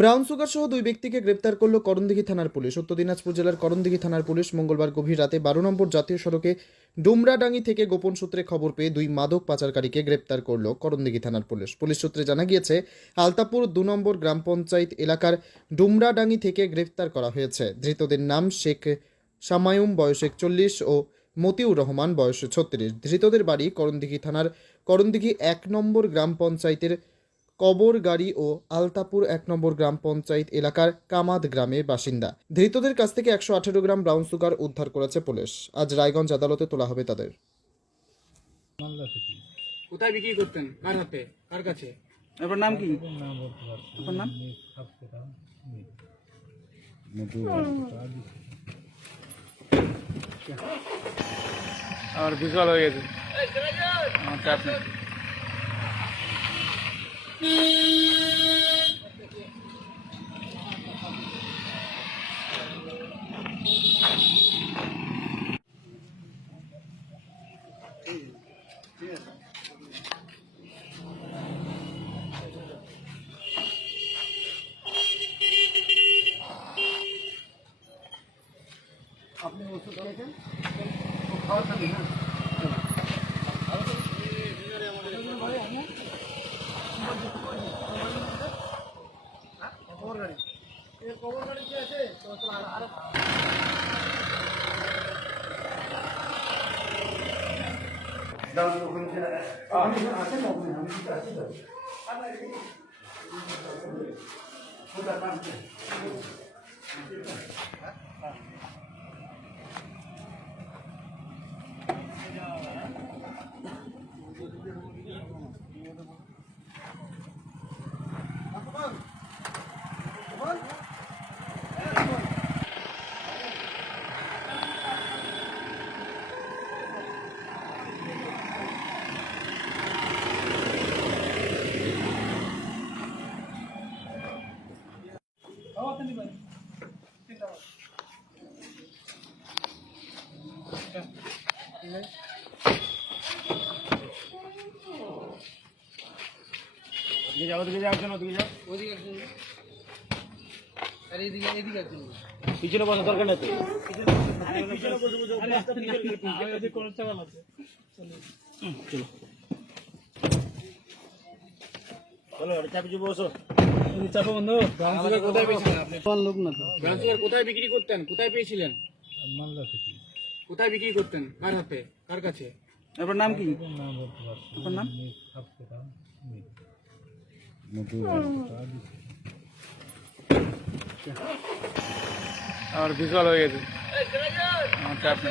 Brown sugar সহ দুই ব্যক্তিকে গ্রেপ্তার করল করণদিঘি থানার পুলিশ। উত্তর দিনাজপুর জেলার করণদিঘি থানার পুলিশ মঙ্গলবার গভীর রাতে 12 নম্বর জাতীয় সড়কে ডুমরাডাঙ্গি থেকে গোপন সূত্রে খবর পেয়ে দুই মাদক পাচারকারীকে গ্রেপ্তার করল করণদিঘি থানার পুলিশ। পুলিশ সূত্রে জানা গিয়েছে, আলতাপুর 2 নম্বর গ্রাম পঞ্চায়েত এলাকার ডুমরাডাঙ্গি থেকে গ্রেপ্তার করা হয়েছে। ধৃতদের নাম শেখ সামায়ুম বয়স 41 ও মতিউর রহমান বয়স 36। ধৃতদের বাড়ি করণদিঘি থানার করণদিঘি 1 নম্বর গ্রাম পঞ্চায়েতের কবরগাড়ি ও আলতাপুর 1 নম্বর গ্রাম পঞ্চায়েত এলাকার কামাদ গ্রামের বাসিন্দা। ধৃতদের কাছ থেকে 118 গ্রাম ব্রাউন সুগার উদ্ধার করেছে পুলিশ। আজ রায়গঞ্জ আদালতে তোলা হবে তাদের। কোথায় বিক্রি করতেন? কার হাতে? কার কাছে? আপনার নাম কি? আপনার নাম? আর ভিজুয়াল হয়ে গেছে। আচ্ছা, আপনি আপনি ওষুধ খেয়েছেন? খাওয়ার থাকি না খবর গাড়ি খবর গাড়ি কি আছে? পিছনে বসার দরকার নেই। কোথায় বিক্রি করতেন? কোথায় পেয়েছিলেন? কোথায় বিক্রি করতেন? কার হাতে? কার কাছে? আপনার নাম কি? আপনার নাম? আর ভিজুয়াল হয়ে গেছে। আচ্ছা, আপনি